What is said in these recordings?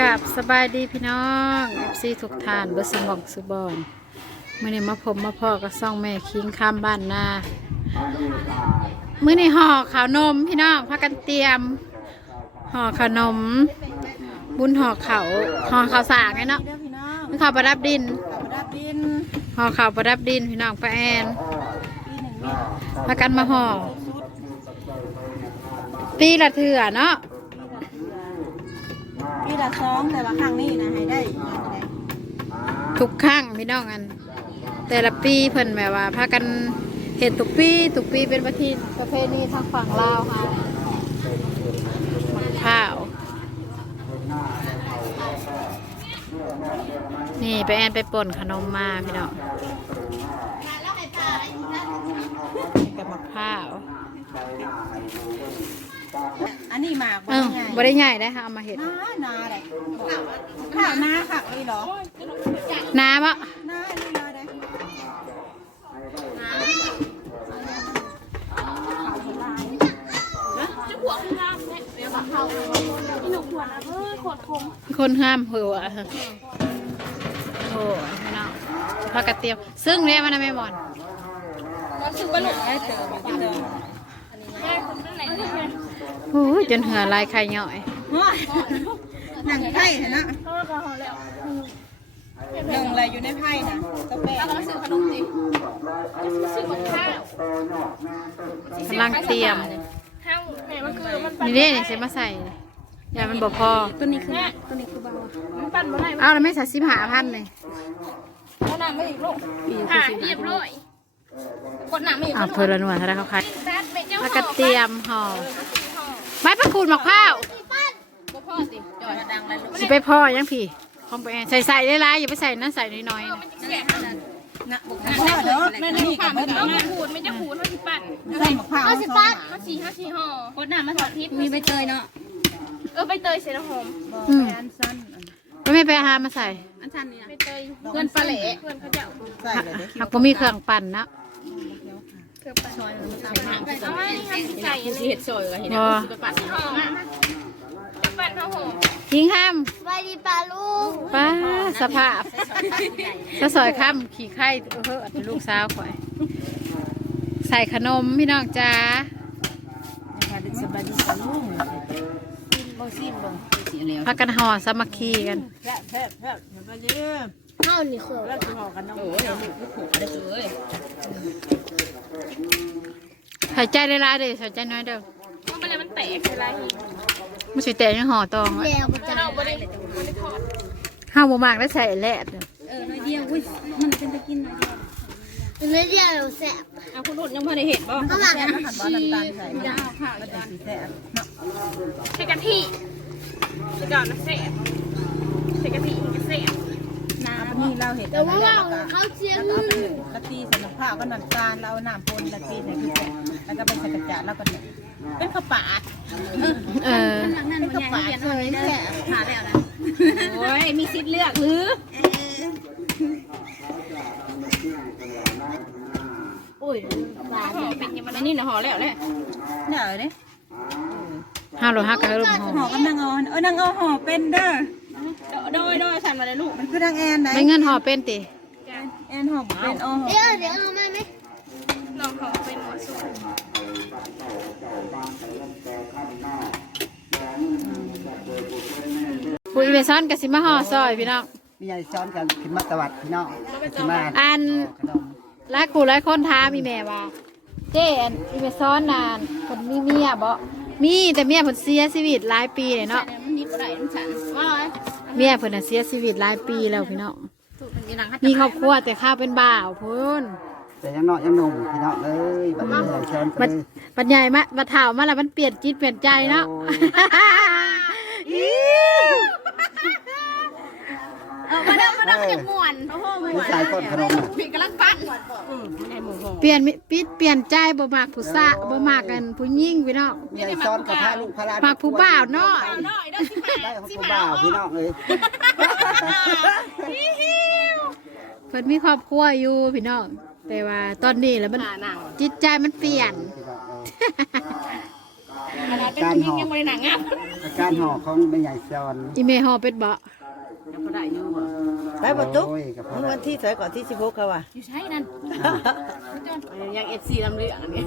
กับสบายดีพี่น้องซีทุกทานเบอร์สมองสุบอนมื่อนี้มาพบมาพ่อกับซ่องแม่คิงข้ามบ้านนาเมื่อนี้ห่อขาวนมพี่น้องพากันเตรียมห่อข้านม บุญห่อเขาวห่อข้าวสากไงเนาะพี่น้องนี่ข้าวประดับดินห่อข้าวประดับดินพี่น้องป้าแอนพากันมาห่อปีละเถื่อเนาะ ปีละสองแต่ว่าครั้งนี้นะให้ได้ได้ทุกครั้งพี่น้องกัน แต่ละปีเพิ่นแบบว่าพากันเห็นทุกปีทุกปีเป็นประเพณีประเพณีทางฝั่งลาวค่ะหมักข้าว นี่ไปแอนไปป่นขนมมาพี่น้องกับหมักข้าว อันนี้หมากเออบ่ได้ใหญ่ได้ค่ะเอามาเห็ดนานาเลยข้าวนาค่ะเลยเหรอน้ำอะนานี่เลยได้คนห้ามหัวโอ้ยพี่น้องพากระเตียวซึ่งเรียกมันนะแม่บอลได้เติมกินเดิม โอ้ยจนเหือลายไข่ย่อยหนังไพ่เห็นนะหนึ่งอะไรอยู่ในไพ่นะกาแฟกำลังเตรียมนี่เด้นี่เซ็มาใส่อย่ามันบอกพอตัวนี้คือตัวนี้คือเบาเอาแล้วไม่ใส่สิบหาพันเลยเอาน้ำไม่อีกลูกค่ะเรียบร้อย กดหนังไม่อยู่เอาเพลนวดเท่าไรเขาขายแล้วก็เตรียมห่อไม้ประคูดหมอกข้าวบ่พ่อสิจอยดังเลยลูกสิไปพ่อยังพี่ของไปแอนใส่ใส่ได้ไรอย่าไปใส่นะใส่น้อยๆนะแก่ขนาดนะบุกพ่อเด้อนั่นนี่นี่กัค่ะบมัเมื่นอจะกี้เอาขูดไม่จะขูดมันสิปั่นใส่หมกผ้าเอาสิปัดมันสี่ห้าสี่ห่อกดหนังมาสาธิตมีใบเตยเนาะเออใบเตยเซนหอมอืมอันสั้นก็ไม่ไปหามาใส่อันชันนี่ใบเตยเพื่อนปลาแหล่เพื่อนเขาเจ้าใส่เลยเดี๋ยวหากบ่มีเครื่องปั่นนะ เพื่อนปลาซอยมันใส่ยินที่เห็ดซอยก็เห็นบ่ปั่นหอมจะปั่นข้าวหอมทิ้งห้ามไปดีปลาลูกป้าสภาพถ้าซอยข้ามขี่ไข่เออลูกสาวข่อย ใส่ขนมพี่น้องจ้าสบายดีลุงบ่ซิมบ่สิแล้วพากันห่อสามัคคีกันแซ่บแซ่บแซ่บสบายดีข้าวนี่คือแล้วห่อกันน้องโอ้ย ได้เลย ใส่ใจได้ลายๆเด้อใส่ใจน้อยเด้อมันเป็นอะไรมันแตกเวลาหิวไม่ใช่แต่ยังห่อตองไว้แล้วมันจะเราไม่ได้ไม่ได้ทอดห้าวบ่มากได้ใส่แหลดเด้อเออน้อยเดียวอุ้ยมันเป็นตะกินน้อยเดียวน้อยเดียวแซ่บเอาคุณอุดยังไม่ได้เห็นบ่ก็มากันหันบ่น้ำตาลใส่มันค่ะแล้วจะสิแซ่บเนาะใส่กะทิใส่ก่อนนะแซ่บใส่กะทิก็แซ่บ น้ำนี่เราเห็นแต่ว่าเขาเสียงแล้วก็เอาไปกะทิใส่น้ำข้าวก็น้ำตาลเราเอาน้ำปนกะทิใส่คือแซ่บแล้วก็ไปใส่กระจาดแล้วก็เนี่ยเป็นข้าวปาดเออเป็นข้าวปาดเลยแซ่บหาแล้วนะโอ้ยมีสิทธิ์เลือกหรือโอ้ยปลาห่อเป็นยังไงนี่นะห่อแล้วแหละเนี่ยเด้ห้าวโลห้ากระลูกห่อห่อกับนางออนเออนางอห่อเป็นเด้อ โดยโดยสั่นมาเลยลูกมันคือนางแอนไหนไม่เงินห่อเป็นติแอนห่อบ่เป็นอ๋อห่อเดี๋ยวเดี๋ยวเอาไหมไหมน้องห่อเป็นหมอสูตรปุยไปซ้อนกับสิมาห่อซอยพี่น้องมีอะไรซ้อนกันขึ้นมาตวัดพี่น้องขึ้นมาอันขนมหลายคู่หลายคนท้ามอีแม่ว่าเจ๊อันอีเมซ้อนนานคนมีเมียบ่มีแต่เมียเพิ่นเสียชีวิตหลายปีเลยเนาะมันนิดอะไรมันฉันว่าอะไร เมียเพิ่นน่ะเสียชีวิตหลายปีแล้วพี่น้องสูตรมันยังหนังมีครอบครัวแต่ข้าเป็นบ่าวพุ่นแต่ยังน้อยยังหนุ่มพี่น้องเอ้ยบัดนี้เลยซ้อนกับันดเลยบัดใหญ่มาบัดเฒ่ามาแล้วมันเปลี่ยนจิตเปลี่ยนใจเนาะอิ๊ว เออมาเด้อมาเด้อมันจะม่วนนี่สายก้อนขนมน่ะผีกำลังปั้นเปลี่ยนมิปิดเปลี่ยนใจบ่มากผู้ซะบ่มากกันผู้หญิงพี่น้องมีอะไรซ้อนกับพระลูกพระหลานมากผู้บ่าวน้อยน้อยเด้อสิมาได้ของผู้บ่าวพี่น้องเอ้ยเพิ่นมีครอบครัวอยู่พี่น้องแต่ว่าตอนนี้แล้วมันจิตใจมันเปลี่ยนพี่น้องเอ้ยขนาดเป็นผู้หญิงยังไม่ได้หนังงามอาการห่อของแม่ใหญ่ซอนอีเมห่อเป็ดบ่ ไปบ่ตุ๊กโอ้ยกับมึงวันที่เท่าไหร่ก่อนที่16เขาว่ะอยู่ใช่นั่นยังเอฟซีลำเลืองอันนี้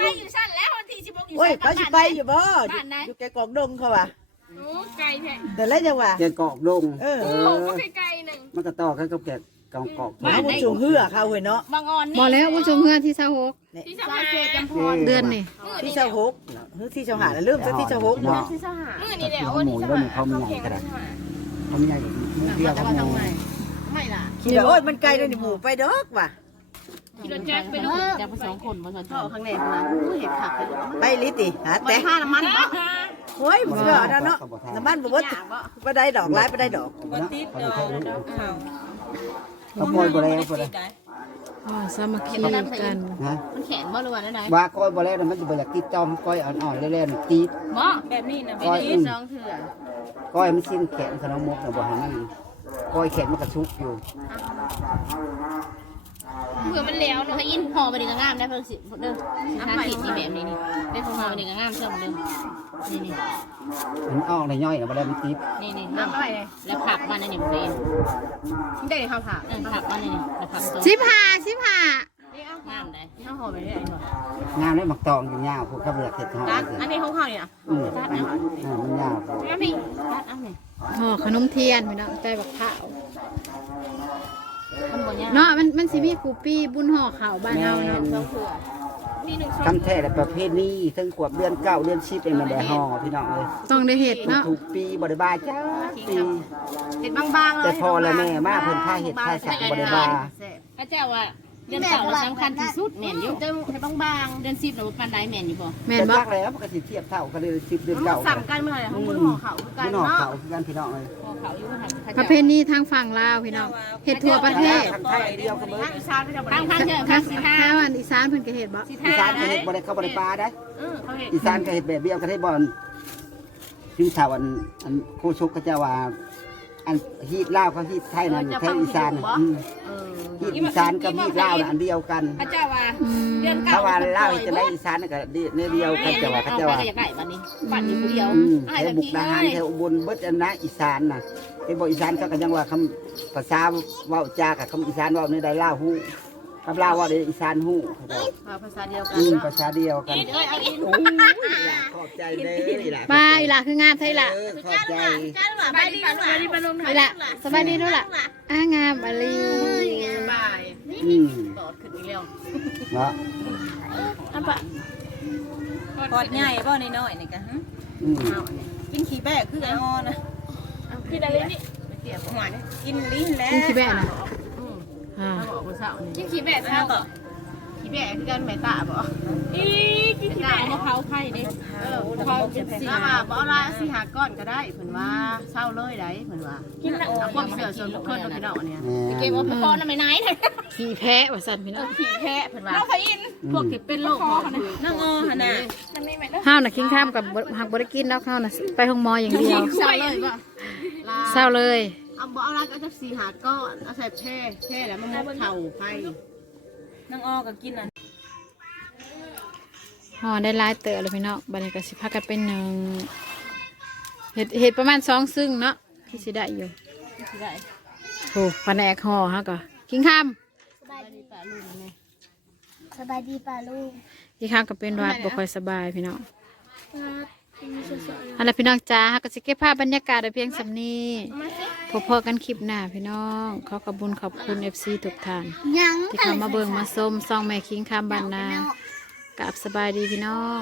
ไปอยู่สั้นแล้ววันที่สิบหกอยู่โอ้ยสั้นเขาสิไปอยู่บ่อยู่แกกอกดงเขาว่ะโอ้ไกลแท้แต่แล้วจังว่าเจอกอกดงเออเอโอ้อก็ไกลๆหนึ่งมันก็ต่อกันกับแกะกองกอกมาบุญสูงเฮือเขาเว้ยเนาะบางออนนี่บ่แล้วผู้ชมเฮือนที่เศร้าหกที่สมาเจจำพเดือนนี่ที่เจ้าหกหรือที่เจ้าหาแล้วลืมซะที่เจ้าหกเนาะมือนี่แหละเขาวันหมูที่สแล้วมาหมูเขามีใหญ่ขนาดเขามีใหญ่กับหมูเดียวกับหมูไม่ล่ะคิดว่าโอ้ยมันไกลเลยนี่หมู่ไปดอกว่ะขี่รถแจ็คไปดูจะผสมคนมาสนเข้าข้างในนะเห็ดผักเลยไปลิติหาไปแต่ห้าน้ำมันบ่โอ้ยบ่เชื่อนะเนาะน้ำมันบ่บ่บ่ได้ดอกหลายบ่ได้ดอกบ่ติดดอกดอกข้าวเขา ปล่อยบ่แล้วบ่ได้อ๋อสามัคคีกันนะมันแข็งบ่หรือว่าอะไรว่าก้อยบ่แล้วมันจะบ่อยากติดจอมก้อยอ่อนๆเล่นๆตีดบ่แบบนี้นะก้อยติดสองเถื่อก้อยมันสิ้นแขนขนมมกน่ะบ่ให้มันก้อยแขนมันกระชุกอยู่ เผื่อมันแล้วเนาะให้อินพอไปดีก็งามได้เพิ่งสิเด้อสิทาขีดนี่แบบนี้นี่ได้พอไปดีก็งามเชื่อมเด้อนี่นี่มันออกในย่อยน่ะบ่ได้มันติดนี่นี่น้ำไปเลยแล้วผักมันนี่มันเป็นได้ข้าวผักเออผักมันนี่แล้วผักตัวสิบห้าสิบห้างามได้ข้าวหอมไปได้งานได้หมักตองอยู่ยาวพวกเขาอยากเฮ็ดห่ออันนี้ของข้าวเนี่ยอืมอ่ามันยาวตัดอานี่ห่อขนมเทียนพี่น้องใจบักข้าว มันบ่ยากเนาะมันมันสิมีครูปี้บุญห่อข้าวบ้านเฮาเนาะต้องเผื่อมีหนึ่งช้อนคำแท้และประเภทนี้ถึงขวบเดือนเก้าเดือน10เองมันได้ห่อพี่น้องเอ้ยต้องได้เห็ดเนาะทุกปีบ่ได้บาจ้าปี เห็ดบางๆเลยแต่พอแล้วแม่มาเพิ่นพาเฮ็ดพาสั่งบ่ได้บาพระเจ้าว่า เดือนเก่าเราสำคัญที่สุดแม่นอยู่เดือนบางๆเดือนสิบเราปันได้แม่นอยู่บ่แม่นแต่บ่จักแล้วมันก็สิเทียบเท่ากันเลย10เดือนมันเก้าสั่งกันเมื่อไหร่ของคุณห่อเขาคือกันพี่น้องเนาะเขาคือกันพี่น้องเอ้ยพอเขาอยู่ทางพระประเจ้าเพณีทางฝั่งลาวพี่น้องเห็ดทั่วประเทศทางไทยเดียวกันเบิดอีสานไม่ได้บ่ทางได้ทางเชิญทาทางงสิทาทางอันอีสานเพิ่นก็เห็ดบ่สิอีทาสานก็เฮ็ดบ่ได้เข้าบ่ได้ปลาได้ เออเขาเห็ดอีสานก็เฮ็ดแบบเดียวกันให้บ่อนถึงชาวอันอันโคชกก็จะว่า อันฮีดลาวกับฮีดไทยนั่นแท้อีสานน่ะอืมเออฮีดอีสานกับฮีดลาวน่ะอันเดียวกันพระเจ้าว่าอืมเดือนเก่าถ้าว่าลาวจะได้อีสานน่ะก็เดียวกันจะว่าเขาเอาจะไปว่าก็อยากได้บัดนี้ปั่นอยู่ผู้เดียวอืมอ้ายแถแบวบบุกนี้ดาหารเลยแถวอุบลเบิดอันนะอีสานน่ะไอ้บอกอีสานเขาก็ยังว่าคำภาษาเว้าจากับคำอีสานเว้าในใดลาวฮู้ กับลาวเว่าในอีสานฮู้เขาบอกภาษาเดียวกันอืมเนาะภาษาเดียวกันเอ้ยเอาอินโอ้ยล่ะขอบใจเลยล่ะบายล่ะคืองามไทยล่ะเออขอบใจไปดิปลาไปดิปลาลงไปล่ะสบายดีด้วยล่ะอ้างามอลีบายอืมตอดขึ้นอีกแล้วเนาะอันปะปอดใหญ่บ่น้อยๆนี่กะฮะอืมเอาเนี่ยกินขี้แบะคือไอ้ออนะคืออะไรนี่ไปเสียบหัวเนี่ยกินลิ้นแล้วกินขี้แบะนะ อ่าบอกคนเศร้านี่กินขี้แบะแล้เท่าวก็ขี้แบะคือกันแม่ตาบ่อีกินขี้แบะมะพร้าวไข่ดิเออพอเป็นสีว่าบ่เอาละสิหาก้อนก็ได้เพิ่นว่าเศร้าเลยได้เพิ่นว่ากินละเอาความเสือส่วนบุคคลเนาะพี่น้องเนี่ยเกมว่าพี่ปอนน่ะไม่นายนะขี้แพ้ว่าสั่นพี่น้องขี้แพ้เพิ่นว่าเราขยินพวกที่เป็นโรคหอบหืดนั่งอหั่นน่ะมันไม่แม่นห้าวน่ะกินข้ามกับบ่หักบ่ได้กินแล้วข้าวน่ะไปห้องหมออย่างเดียวเศร้าเลยบ่เศร้าเลย เอาบ่เอาละก็จะสีหาก้อนเอาใส่แช่แช่แล้วมันมุดเข่าไปนั่งออก็กินอันห่อได้หลายเต๋อเลยพี่น้องบัดนี้ก็สิพากันเป็นหนึ่งเห็ดเห็ดประมาณสองซึ่งเนาะที่สิได้อยู่ได้โอ้ปลาแหนกห่อฮะก็กินข้ามสบายดีป่าลุงสบายดีป่าลุงกินข้ามก็เป็นหวัดบ่ค่อยสบายพี่น้อง เอะไรพี่น้องจ้าฮะก็สิเก็บภาพบรรยากาศไว้เพียงสำนี้พบพอกันคลิปหน้าพี่น้องขอขอบคุญขอบคุณ FC ทุกท่านยังที่เข้ามาเบิ่งมาส้มซองแม่คิงข้ามบ้านนากับสบายดีพี่น้อง